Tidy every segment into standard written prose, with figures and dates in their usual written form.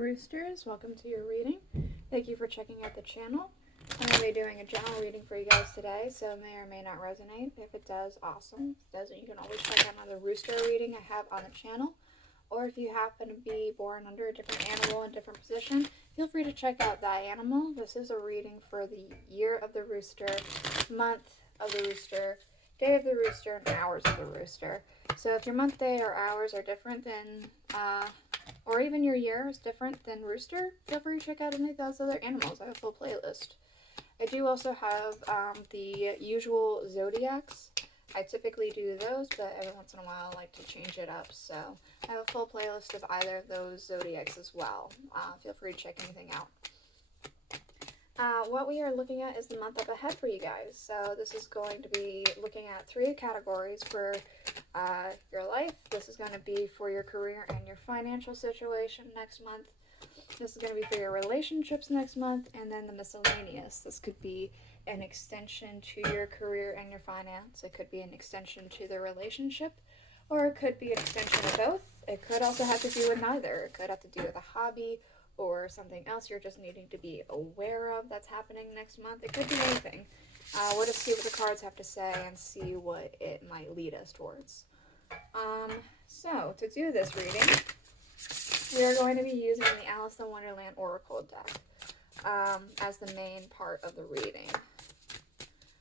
Roosters, welcome to your reading. Thank you for checking out the channel. I'm going to be doing a general reading for you guys today, so it may or may not resonate. If it does, awesome. If it doesn't, you can always check out another Rooster reading I have on the channel. Or if you happen to be born under a different animal in a different position, feel free to check out that animal. This is a reading for the year of the rooster, month of the rooster, day of the rooster, and hours of the rooster. So if your month, day, or hours are different than, or even your year is different than rooster, feel free to check out any of those other animals. I have a full playlist. I do also have the usual zodiacs. I typically do those, but every once in a while I like to change it up. So I have a full playlist of either of those zodiacs as well. Feel free to check anything out. What we are looking at is the month up ahead for you guys. So this is going to be looking at 3 categories for your life. This is going to be for your career and your financial situation next month. This is going to be for your relationships next month, and then the miscellaneous. This could be an extension to your career and your finance. It could be an extension to the relationship, or it could be an extension of both. It could also have to do with neither. It could have to do with a hobby or something else you're just needing to be aware of that's happening next month. It could be anything. We'll just see what the cards have to say and see what it might lead us towards. So to do this reading, we are going to be using the Aleister Wonderland Oracle deck as the main part of the reading.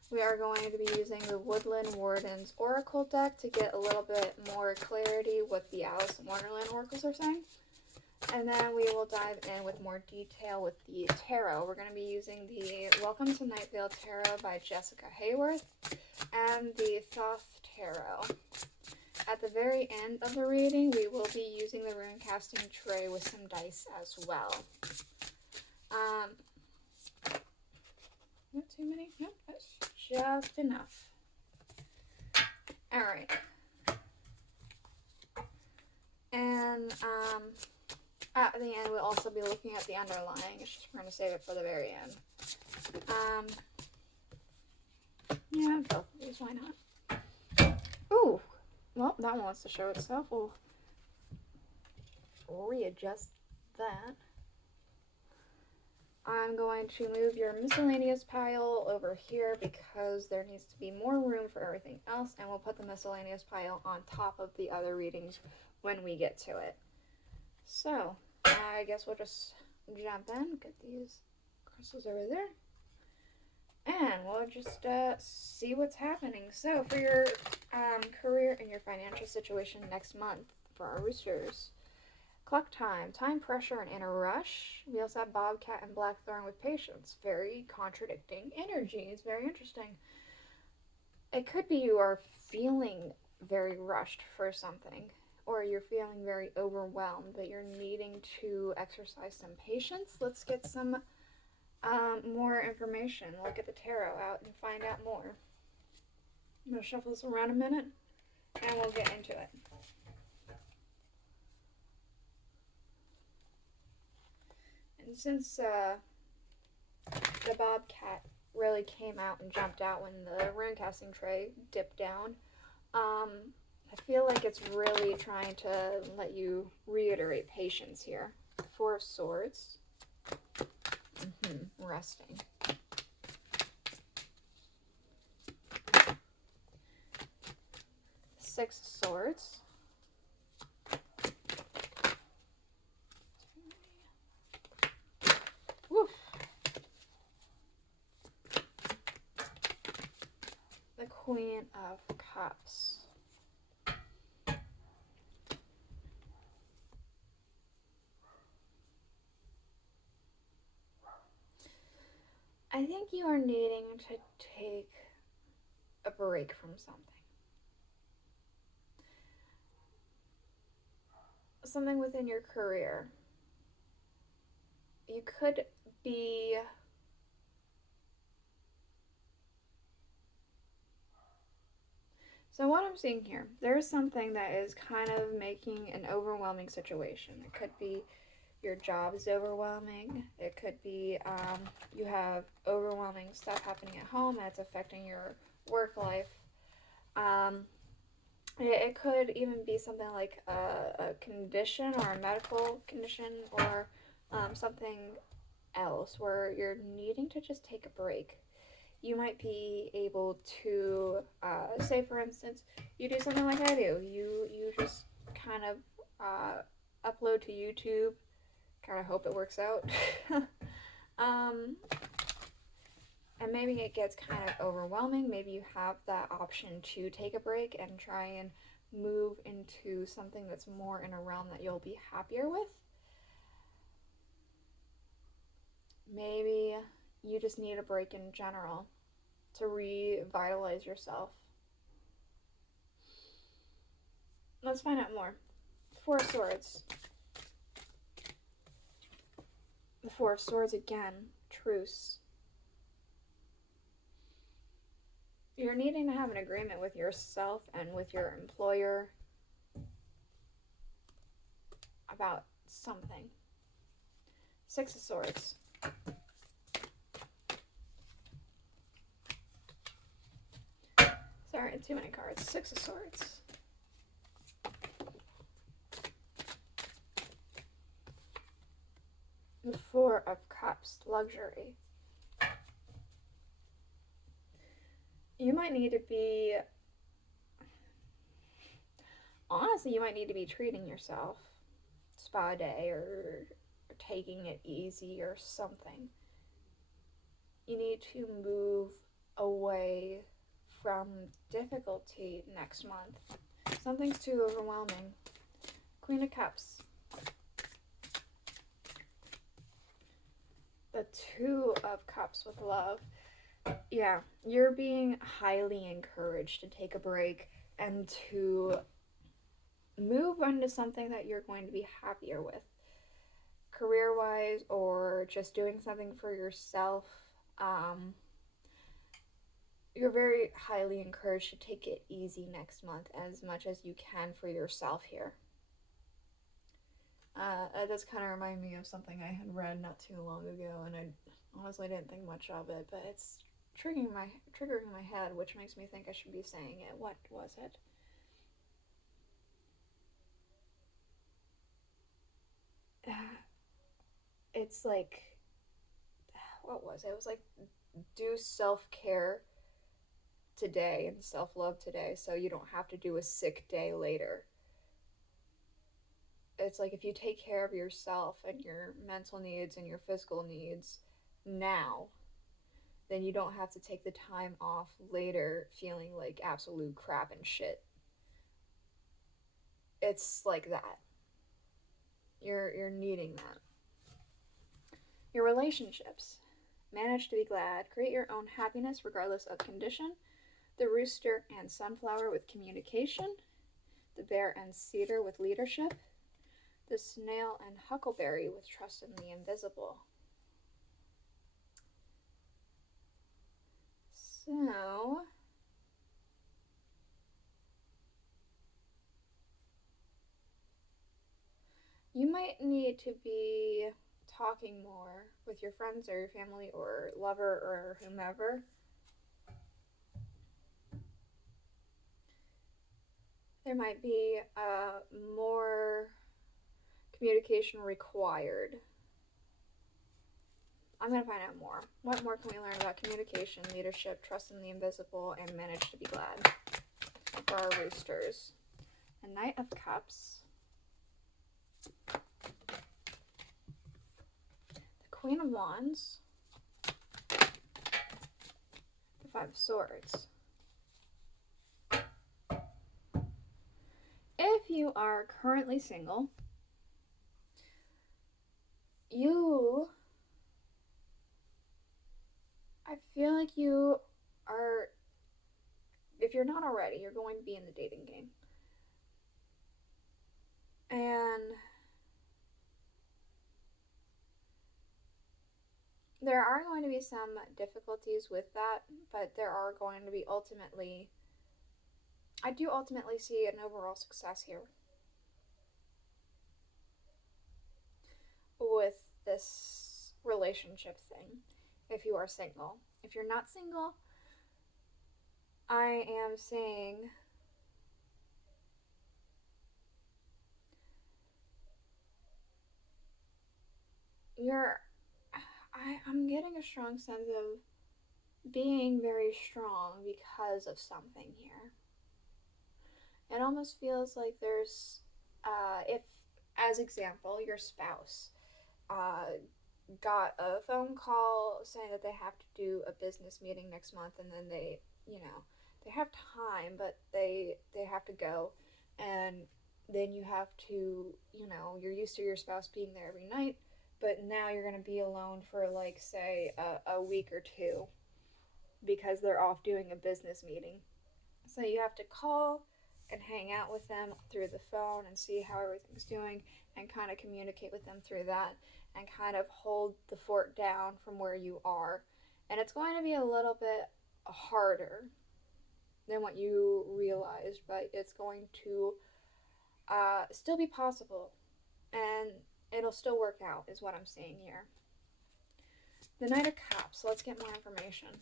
We are going to be using the Woodland Wardens Oracle deck to get a little bit more clarity what the Aleister Wonderland Oracles are saying. And then we will dive in with more detail with the tarot. We're going to be using the Welcome to Night Vale Tarot by Jessica Hayworth and the Thoth Tarot. At the very end of the reading, we will be using the rune casting tray with some dice as well. Not too many? Nope, that's just enough. Alright. And at the end, we'll also be looking at the underlying. It's just we're going to save it for the very end. Yeah, both of these, why not? Ooh! Well, that one wants to show itself. We'll readjust that. I'm going to move your miscellaneous pile over here because there needs to be more room for everything else, and we'll put the miscellaneous pile on top of the other readings when we get to it. So, I guess we'll just jump in, get these crystals over there, and we'll just see what's happening. So for your career and your financial situation next month for our roosters, clock time, time pressure and inner rush. We also have Bobcat and Blackthorn with patience. Very contradicting energies. Very interesting. It could be you are feeling very rushed for something, or you're feeling very overwhelmed, but you're needing to exercise some patience. Let's get some more information. Look at the tarot out and find out more. I'm going to shuffle this around a minute, and we'll get into it. And since the Bobcat really came out and jumped out when the rune casting tray dipped down, I feel like it's really trying to let you reiterate patience here. 4 of Swords. Resting. Six of Swords. Woo. The Queen of Cups. I think you are needing to take a break from something. Something within your career. You could be so what I'm seeing here, there's something that is kind of making an overwhelming situation. It could be your job is overwhelming. It could be you have overwhelming stuff happening at home and it's affecting your work life. It could even be something like a condition or a medical condition or something else where you're needing to just take a break. You might be able to, say for instance, you do something like I do. You just kind of upload to YouTube. Kind of hope it works out. um, and maybe it gets kind of overwhelming. Maybe you have that option to take a break and try and move into something that's more in a realm that you'll be happier with. Maybe you just need a break in general to revitalize yourself. Let's find out more. Four of Swords. The Four of Swords again. Truce. You're needing to have an agreement with yourself and with your employer about something. Six of Swords. Sorry, too many cards. Six of Swords. The Four of Cups. Luxury. You might need to be, honestly, you might need to be treating yourself. Spa day or taking it easy or something. You need to move away from difficulty next month. Something's too overwhelming. Queen of Cups. The Two of Cups with love. Yeah, you're being highly encouraged to take a break and to move into something that you're going to be happier with, career-wise or just doing something for yourself. You're very highly encouraged to take it easy next month as much as you can for yourself here. That does kind of remind me of something I had read not too long ago, and I honestly didn't think much of it, but it's triggering my head, which makes me think I should be saying it. What was it? It's like, what was it? It was like, do self-care today and self-love today so you don't have to do a sick day later. It's like if you take care of yourself and your mental needs and your physical needs now, then you don't have to take the time off later feeling like absolute crap and shit. It's like that. You're needing that. Your relationships. Manage to be glad. Create your own happiness regardless of condition. The Rooster and Sunflower with communication. The Bear and Cedar with leadership. The Snail and Huckleberry with trust in the invisible. So, you might need to be talking more with your friends or your family or lover or whomever. There might be more communication required. I'm going to find out more. What more can we learn about communication, leadership, trust in the invisible, and manage to be glad for our roosters? The Knight of Cups. The Queen of Wands. The Five of Swords. If you are currently single, I feel like you are, if you're not already, you're going to be in the dating game. And there are going to be some difficulties with that, but there are going to be I do ultimately see an overall success here with this relationship thing, if you are single. If you're not single, I am saying I'm getting a strong sense of being very strong because of something here. It almost feels like there's, if, as example, your spouse got a phone call saying that they have to do a business meeting next month, and then they have time, but they have to go, and then you have to, you're used to your spouse being there every night, but now you're going to be alone for, like, say, a week or two because they're off doing a business meeting. So you have to call and hang out with them through the phone and see how everything's doing and kind of communicate with them through that and kind of hold the fort down from where you are. And it's going to be a little bit harder than what you realized, but it's going to still be possible, and it'll still work out, is what I'm seeing here. The Knight of Cups. Let's get more information.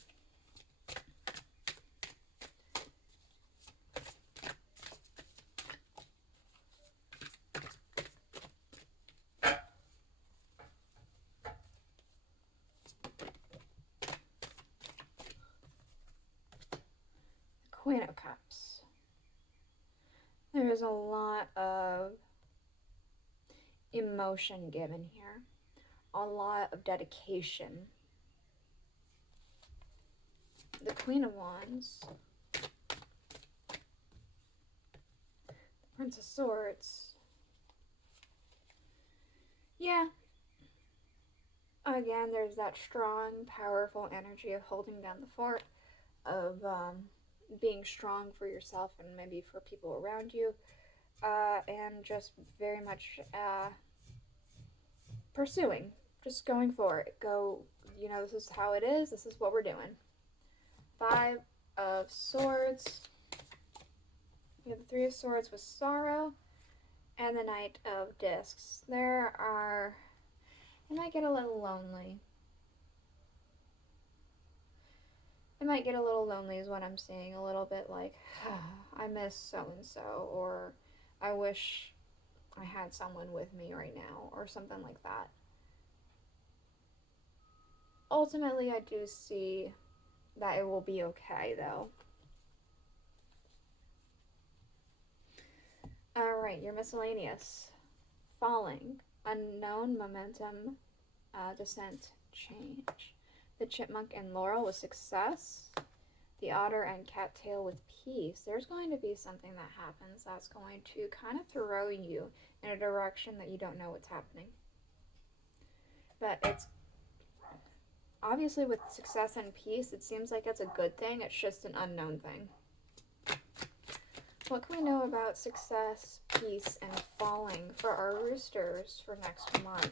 Queen of Cups. There's a lot of emotion given here. A lot of dedication. The Queen of Wands. The Prince of Swords. Yeah. Again, there's that strong, powerful energy of holding down the fort, of being strong for yourself and maybe for people around you, and just very much pursuing, just going for it. Go, this is how it is, this is what we're doing. 5 of Swords. We have the 3 of Swords with sorrow, and the Knight of Discs. It might get a little lonely. It might get a little lonely is what I'm seeing. A little bit like, I miss so-and-so, or I wish I had someone with me right now, or something like that. Ultimately, I do see that it will be okay, though. Alright, your miscellaneous. Falling. Unknown momentum. Descent. Change. The Chipmunk and Laurel with success. The Otter and Cattail with peace. There's going to be something that happens that's going to kind of throw you in a direction that you don't know what's happening. But it's obviously, with success and peace, it seems like it's a good thing. It's just an unknown thing. What can we know about success, peace, and falling for our roosters for next month?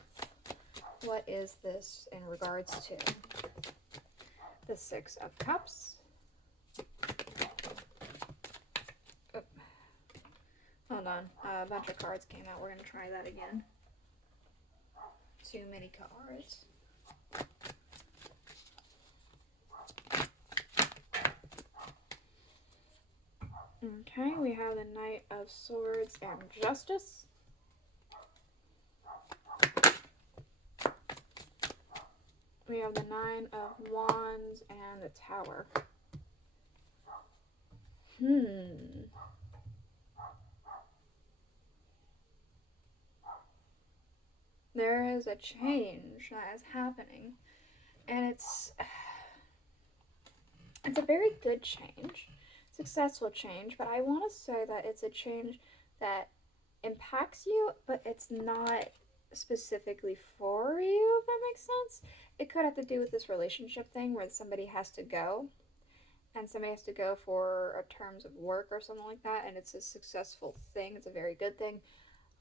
What is this in regards to? The 6 of Cups. Oh. Hold on. A bunch of cards came out. We're going to try that again. Too many cards. Okay, we have the Knight of Swords and Justice. We have the 9 of Wands and the Tower. There is a change that is happening, and it's a very good change, successful change, but I want to say that it's a change that impacts you, but it's not specifically for you, if that makes sense. It could have to do with this relationship thing where somebody has to go, and somebody has to go for terms of work or something like that, and it's a successful thing. It's a very good thing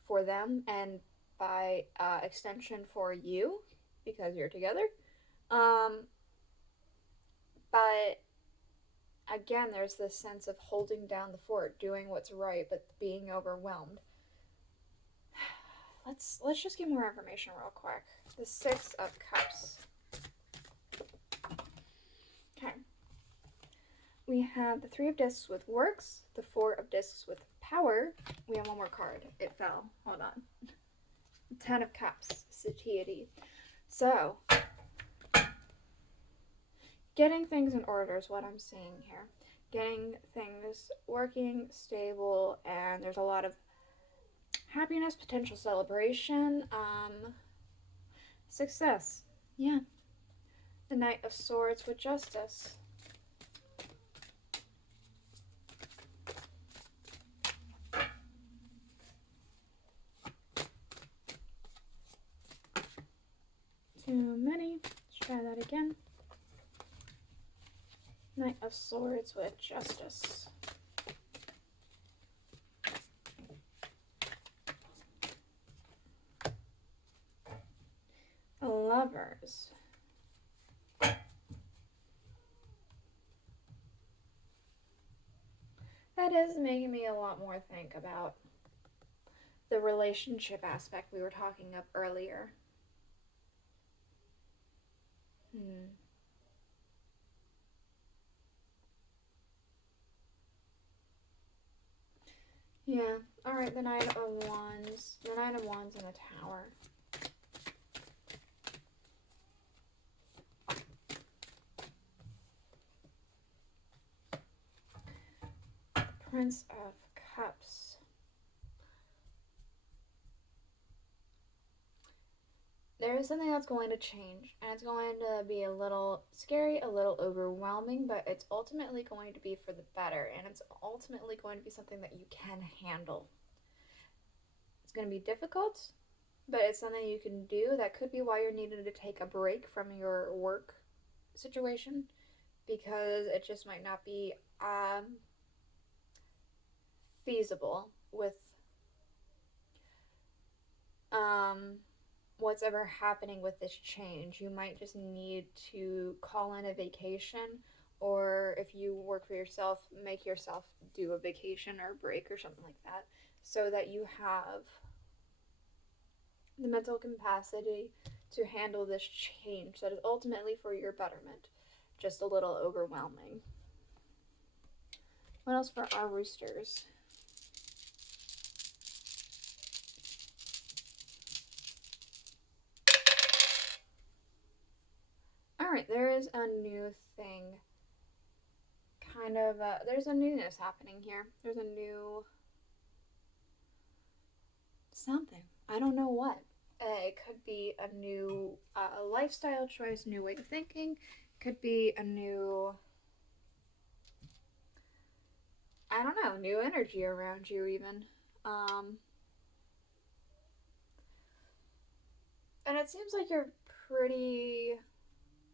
for them, and by extension for you, because you're together. But again, there's this sense of holding down the fort, doing what's right, but being overwhelmed. Let's just get more information real quick. The 6 of Cups. Okay. We have the 3 of Discs with works, the 4 of Discs with power. We have one more card. It fell. Hold on. 10 of Cups. Satiety. So, getting things in order is what I'm seeing here. Getting things working, stable, and there's a lot of happiness, potential celebration, success. Yeah. The Knight of Swords with Justice. Too many. Let's try that again. Knight of Swords with Justice. Lovers. That is making me a lot more think about the relationship aspect we were talking of earlier. Yeah. Alright, the Knight of Wands. The Knight of Wands in the Tower. Prince of Cups. There is something that's going to change, and it's going to be a little scary, a little overwhelming, but it's ultimately going to be for the better, and it's ultimately going to be something that you can handle. It's going to be difficult, but it's something you can do. That could be why you're needing to take a break from your work situation, because it just might not be feasible with what's ever happening with this change. You might just need to call in a vacation, or if you work for yourself, make yourself do a vacation or a break or something like that, so that you have the mental capacity to handle this change that is ultimately for your betterment. Just a little overwhelming. What else for our roosters? Alright, there is a new thing. There's a newness happening here. There's a new something. I don't know what. It could be a new lifestyle choice, new way of thinking. Could be a new, I don't know, new energy around you even. And it seems like you're pretty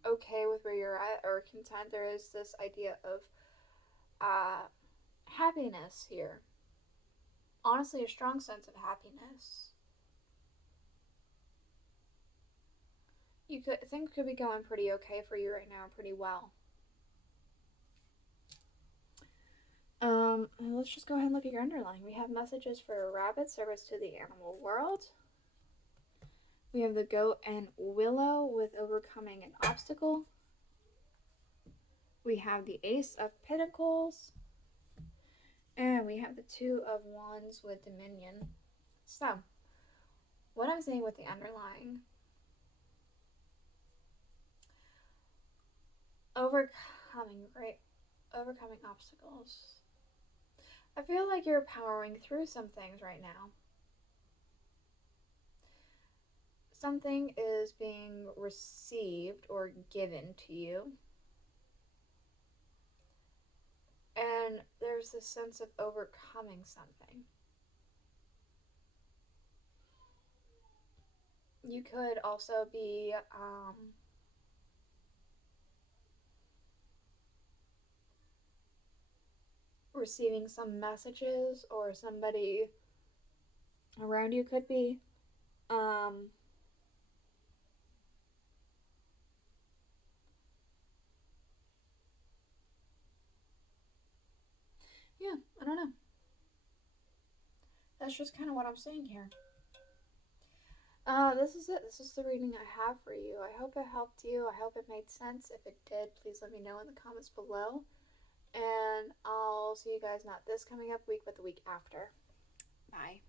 okay with where you're at, or content. There is this idea of happiness here. Honestly, a strong sense of happiness. Things could be going pretty okay for you right now, pretty well. Let's just go ahead and look at your underlying. We have messages for rabbit, service to the animal world. We have the goat and willow with overcoming an obstacle. We have the Ace of Pentacles. And we have the Two of Wands with Dominion. So, what I'm saying with the underlying, overcoming obstacles. I feel like you're powering through some things right now. Something is being received or given to you. And there's this sense of overcoming something. You could also be receiving some messages, or somebody around you could be yeah, I don't know. That's just kind of what I'm saying here. This is it. This is the reading I have for you. I hope it helped you. I hope it made sense. If it did, please let me know in the comments below. And I'll see you guys not this coming up week, but the week after. Bye.